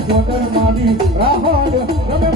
ઘનશ્રી માની રાહોડ રમે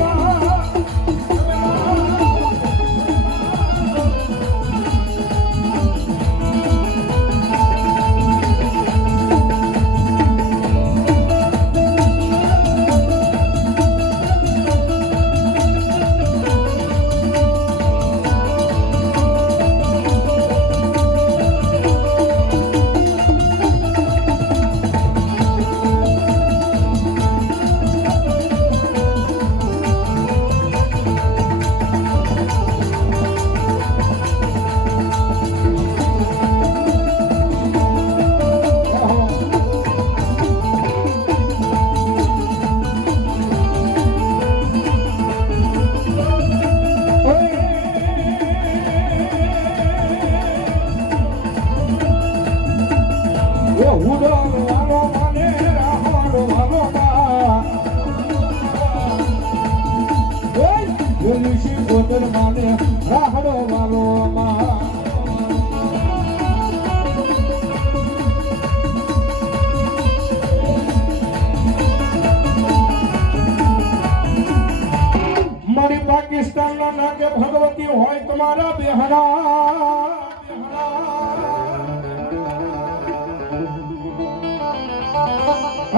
ભગવતી હોય તમારા બેહરા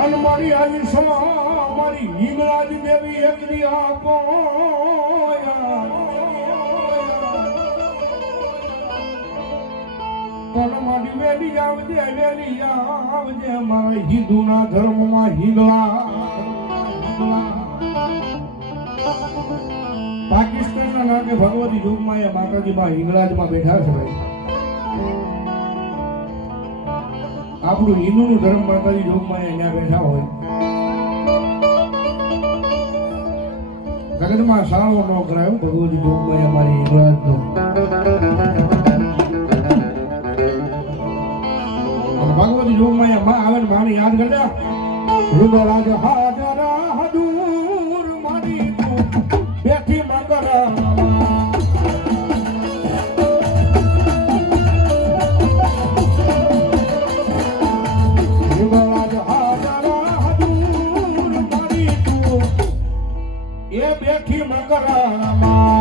અને મારી આયુષ્યમાં મારી હિંગરાજ દેવી એકલી આપો પણ મારી વેલી આવજે વેલી આવજે, મારા હિન્દુના ધર્મમાં હિંગળા. પાકિસ્તાનના નાકે ભગવતી યુગમાં એ માતાજીમાં હિંગળાજમાં બેઠા છે ભાઈ. આપણું હિન્દુનું ધર્મ માતાજી યુગમાં એ બેઠા હોય. જગતમાં સારો ન કરાયો ભગવતી જોગમાં એ અમારી હિંગળાજનો. ભગવતી યુગમાં એ માં આવે ને માને યાદ કરજા. રૂબરાજ હાજર, હજુર મારી તું. બેઠી મગર બેઠી મકરામાં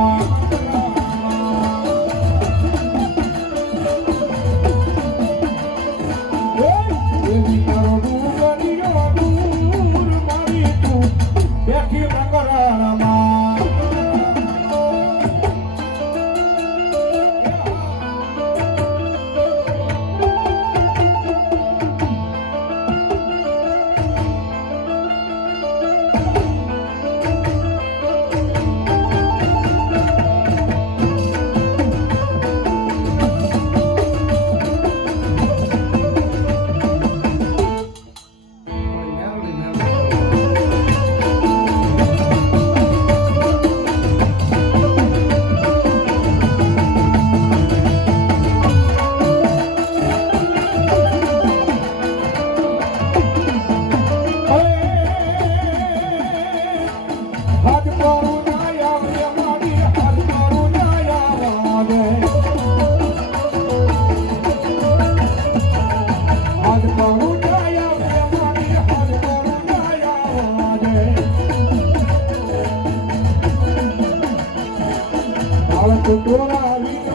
Cultura, vida.